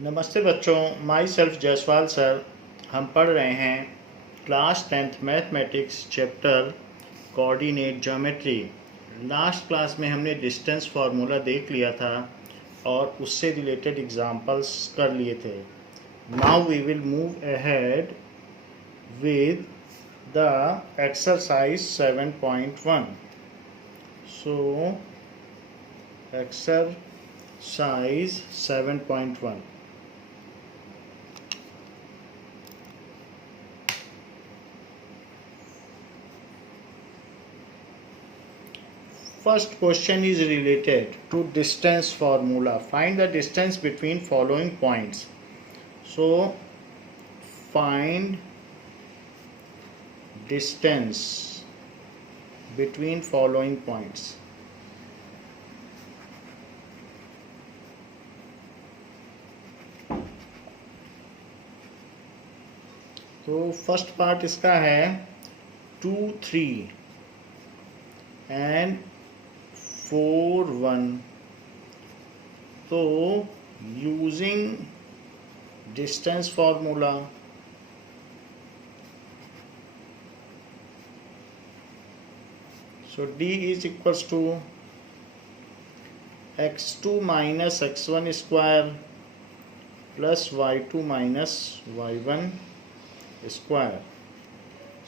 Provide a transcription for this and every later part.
नमस्ते बच्चों, my self Jaiswal sir. हम पढ़ रहे हैं class 10th mathematics chapter coordinate geometry. Last class में हमने डिस्टेंस फार्मूला देख लिया था और उससे रिलेटेड एग्जांपल्स कर लिए थे। Now we will move ahead with the exercise 7.1। So exercise 7.1। First question is related to distance formula. Find the distance between following points. So, find distance between following points. तो first part इसका है 2, 3 and 4, 1। तो using distance formula so d is equals to x2 minus x1 square plus y2 minus y1 square.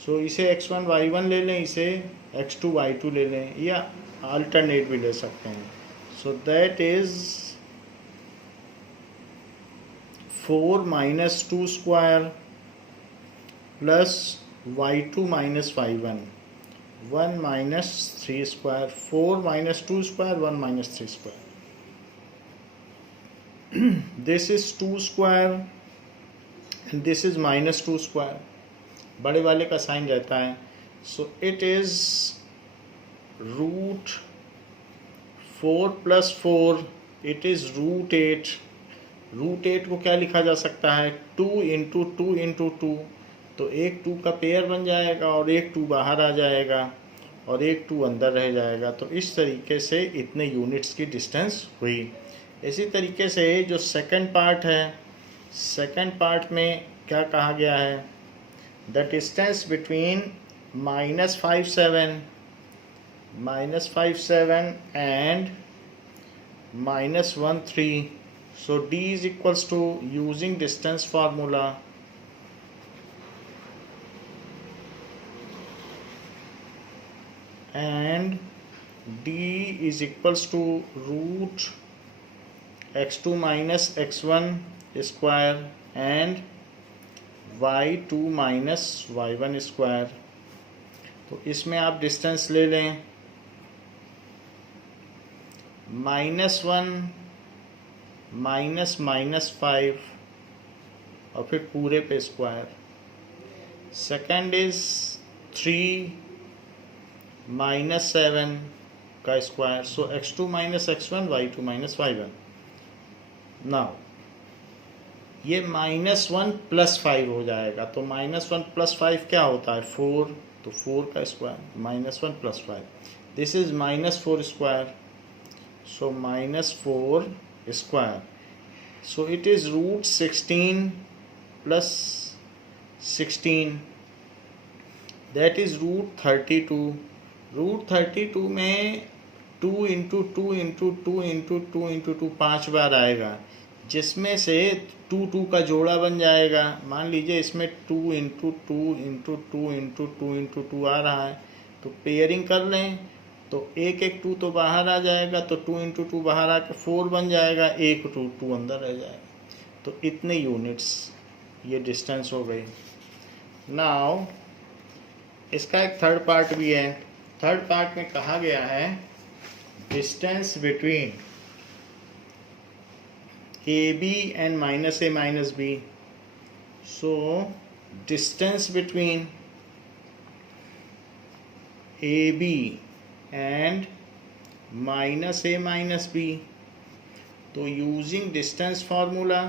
So इसे x1 y1 ले लें, इसे x2 y2 ले लें, या अल्टरनेट भी ले सकते हैं। So that is 4 minus 2 square plus y2 minus y1, 1 minus 3 square. 4 minus 2 square, 1 minus 3 square. This is 2 square, this is minus 2 square. बड़े वाले का साइन रहता है। So it is root 4 plus 4, it is root 8। Root 8 को क्या लिखा जा सकता है? 2 इंटू 2 इंटू 2। तो एक 2 का पेयर बन जाएगा और एक 2 बाहर आ जाएगा और एक 2 अंदर रह जाएगा। तो इस तरीके से इतने यूनिट्स की डिस्टेंस हुई। इसी तरीके से जो सेकंड पार्ट है, सेकंड पार्ट में क्या कहा गया है? The distance between -5 7 and -1 3। So d is equals to, using distance formula, and d is equals to root x2 minus x1 square and y2 minus y1 square. तो इसमें आप distance ले लें -1 -5 और फिर पूरे पे स्क्वायर। सेकंड इज 3 -7 का स्क्वायर। सो x2 minus x1, y2 minus y1। Now ये -1 प्लस 5 हो जाएगा। तो -1 प्लस 5 क्या होता है? 4। तो 4 का square, -1 plus 5। This is -4 square. So -4 square. So it is root 16 plus 16, that is root 32। Root 32 में 2 इंटू 2 इंटू 2 इंटू 2 इंटू 2 5 बार आएगा, जिसमें से 2 2 का जोड़ा बन जाएगा। मान लीजिए इसमें 2 इंटू 2 इंटू 2 इंटू 2 इंटू 2 आ रहा है, तो पेयरिंग कर लें तो एक 2 तो बाहर आ जाएगा, तो 2 इंटू 2 बाहर आके 4 बन जाएगा, एक 2 अंदर रह जाएगा। तो इतने यूनिट्स ये डिस्टेंस हो गई। नाउ इसका एक थर्ड पार्ट भी है। थर्ड पार्ट में कहा गया है distance between AB and -A minus B. So distance between AB and -A minus B. तो using distance formula,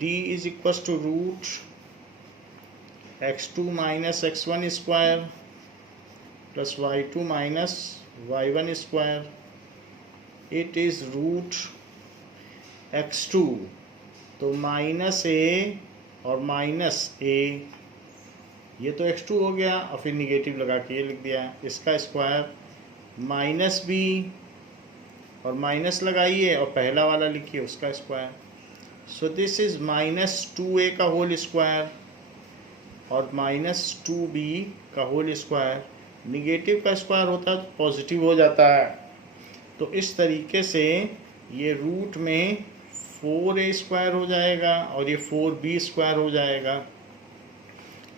d is equals to root x2 minus x1 square plus y2 minus y1 square, it is root x2। तो minus ए और minus ए, ये तो x2 हो गया और फिर negative लगा के ये लिख दिया, इसका स्क्वायर माइनस बी और माइनस लगाइए और पहला वाला लिखिए उसका square. So this is minus 2a का होल स्क्वायर और माइनस 2b का होल स्क्वायर। निगेटिव का स्क्वायर होता है तो पॉजिटिव हो जाता है। तो इस तरीके से ये रूट में 4a स्क्वायर हो जाएगा और ये 4b स्क्वायर हो जाएगा।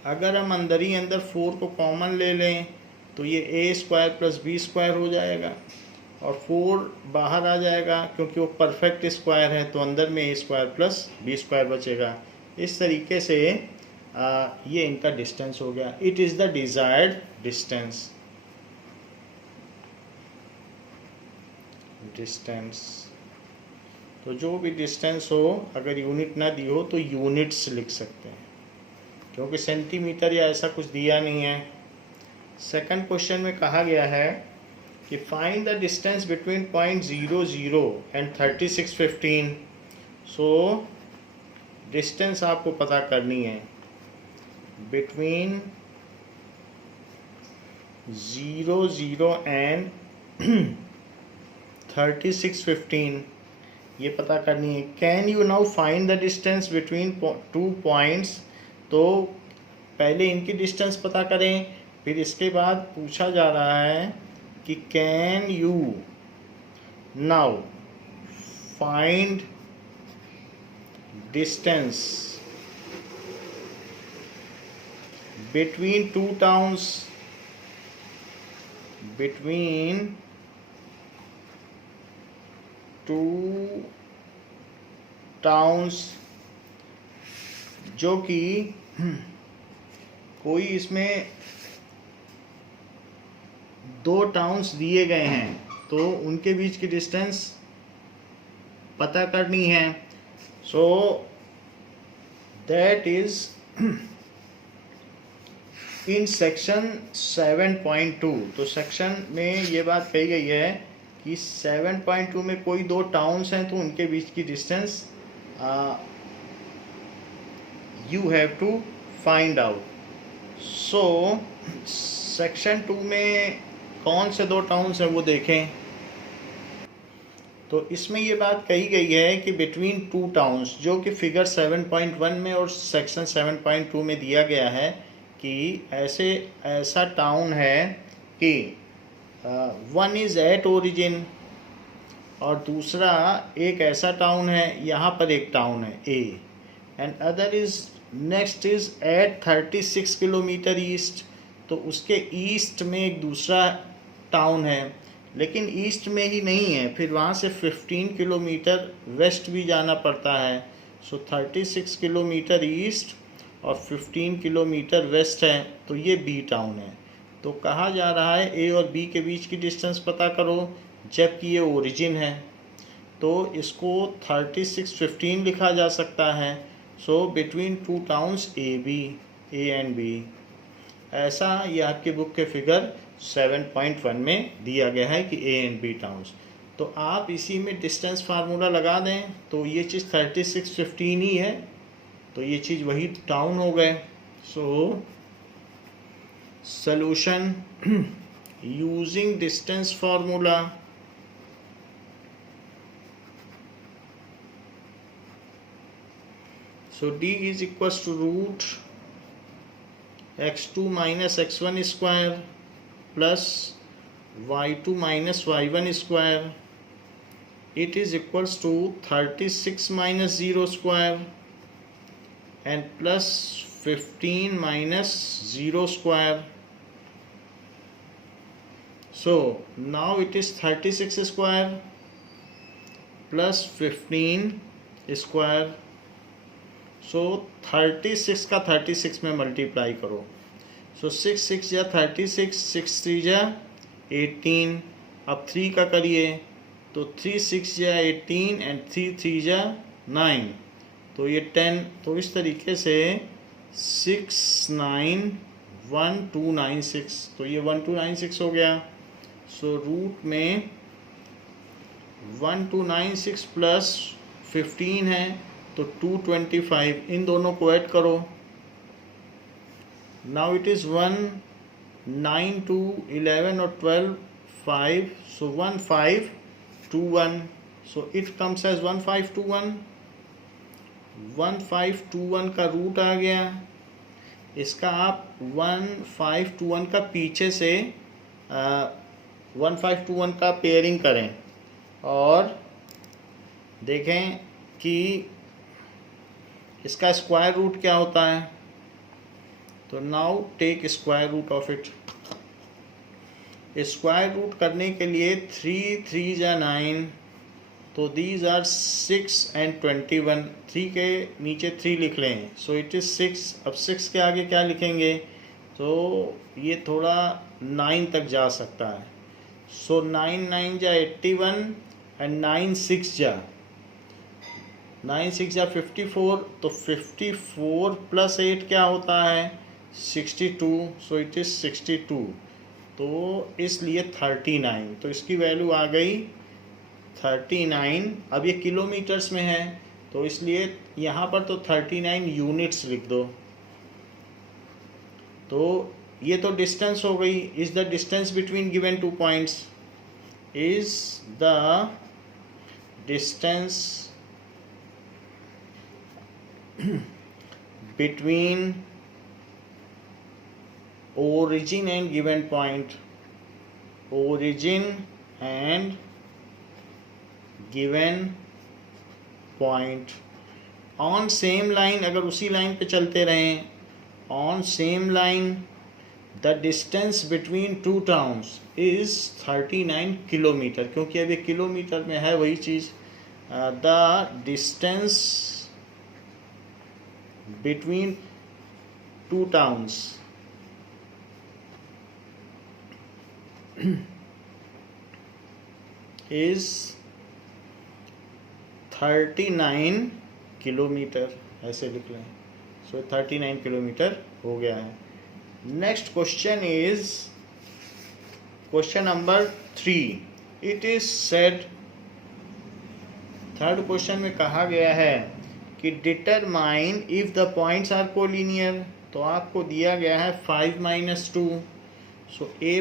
अगर हम अंदर ही अंदर 4 को कॉमन ले लें तो ये a square plus b square हो जाएगा और 4 बाहर आ जाएगा क्योंकि वो परफेक्ट स्क्वायर है, तो अंदर में a square plus b square बचेगा। इस तरीके से ये इनका डिस्टेंस हो गया। It is the desired distance. तो जो भी डिस्टेंस हो, अगर यूनिट ना दी हो तो यूनिट्स लिख सकते हैं, क्योंकि सेंटीमीटर या ऐसा कुछ दिया नहीं है। सेकंड क्वेश्चन में कहा गया है कि find the distance between point 00 and 3615। So distance आपको पता करनी है बिटवीन 00 एंड 3615, ये पता करनी है। Can you now find the distance between 2 points. तो पहले इनकी डिस्टेंस पता करें, फिर इसके बाद पूछा जा रहा है कि can you now find distance between 2 towns, between 2 towns, जो कि कोई इसमें 2 टाउन्स दिए गए हैं तो उनके बीच की डिस्टेंस पता करनी है। सो दैट इज इन सेक्शन 7.2। तो सेक्शन में ये बात कही गई है कि 7.2 में कोई 2 टाउन्स हैं तो उनके बीच की distance you have to find out. So section 2 में कौन से 2 टाउन्स हैं वो देखें। तो इसमें ये बात कही गई है कि बिटवीन 2 टाउन्स, जो कि फिगर 7.1 में और सेक्शन 7.2 में दिया गया है कि ऐसा टाउन है कि वन इज़ एट ओरिजिन और दूसरा एक ऐसा टाउन है, यहाँ पर एक टाउन है A, and other is next is at 36 kilometre east. तो उसके ईस्ट में एक दूसरा टाउन है, लेकिन ईस्ट में ही नहीं है, फिर वहाँ से 15 किलोमीटर वेस्ट भी जाना पड़ता है। सो 36 किलोमीटर ईस्ट और 15 किलोमीटर वेस्ट है, तो ये बी टाउन है। तो कहा जा रहा है ए और बी के बीच की डिस्टेंस पता करो, जबकि ये ओरिजिन है तो इसको 3615 लिखा जा सकता है। So between 2 towns A and B, ऐसा ये आपके बुक के फिगर 7.1 में दिया गया है कि ए एंड बी टाउन्स। तो आप इसी में डिस्टेंस फार्मूला लगा दें तो ये चीज़ 3615 ही है, तो ये चीज़ वही टाउन हो गए। So solution using distance formula. So d is equals to root x2 minus x1 square plus y2 minus y1 square. It is equals to 36 minus 0 square and plus 15 minus 0 square. So now it is 36 square plus 15 square. सो 36 का 36 में multiply करो। सो 6 6 या 36, 6 3 या 18। अब 3 का करिए तो 3 6 या 18 एंड 3 3 या 9, तो ये 10। तो इस तरीके से 6 9 1296, तो ये 1296 हो गया। सो रूट में 1296 प्लस 15 है तो 225, इन दोनों को ऐड करो। नाउ इट इज़ 1 9 2 11 और 12 5, सो 1521, सो इट कम्स एज 1521। 1521 का रूट आ गया। इसका आप 1521 का पीछे से 1521 का पेयरिंग करें और देखें कि इसका स्क्वायर रूट क्या होता है। तो now take square root of it. Square root करने के लिए 3 3 जा 9, तो दीज आर 6 and 21, 3 के नीचे 3 लिख लें, सो इट इज़ 6। अब 6 के आगे क्या लिखेंगे, तो ये थोड़ा 9 तक जा सकता है। सो 9 9 जा 81 एंड 9 6 जा 54, तो 54 प्लस 8 क्या होता है 62, सो इट इज़ 62। तो इसलिए 39, तो इसकी वैल्यू आ गई 39। अब ये किलोमीटर्स में है तो इसलिए यहाँ पर तो 39 यूनिट्स लिख दो। तो ये तो डिस्टेंस हो गई। Is the distance between given 2 points, is the distance between origin and given point, origin and given point on same line। अगर उसी लाइन पे चलते रहें, on same line the distance between two towns is 39 kilometre, क्योंकि अब ये kilometre में है वही चीज़। the distance between two towns is 39 kilometre, ऐसे लिख लें। सो 39 किलोमीटर हो गया है। Next question is question number 3। It is said, third question में कहा गया है कि determine if the points are collinear. तो आपको दिया गया है 5 - 2, सो ए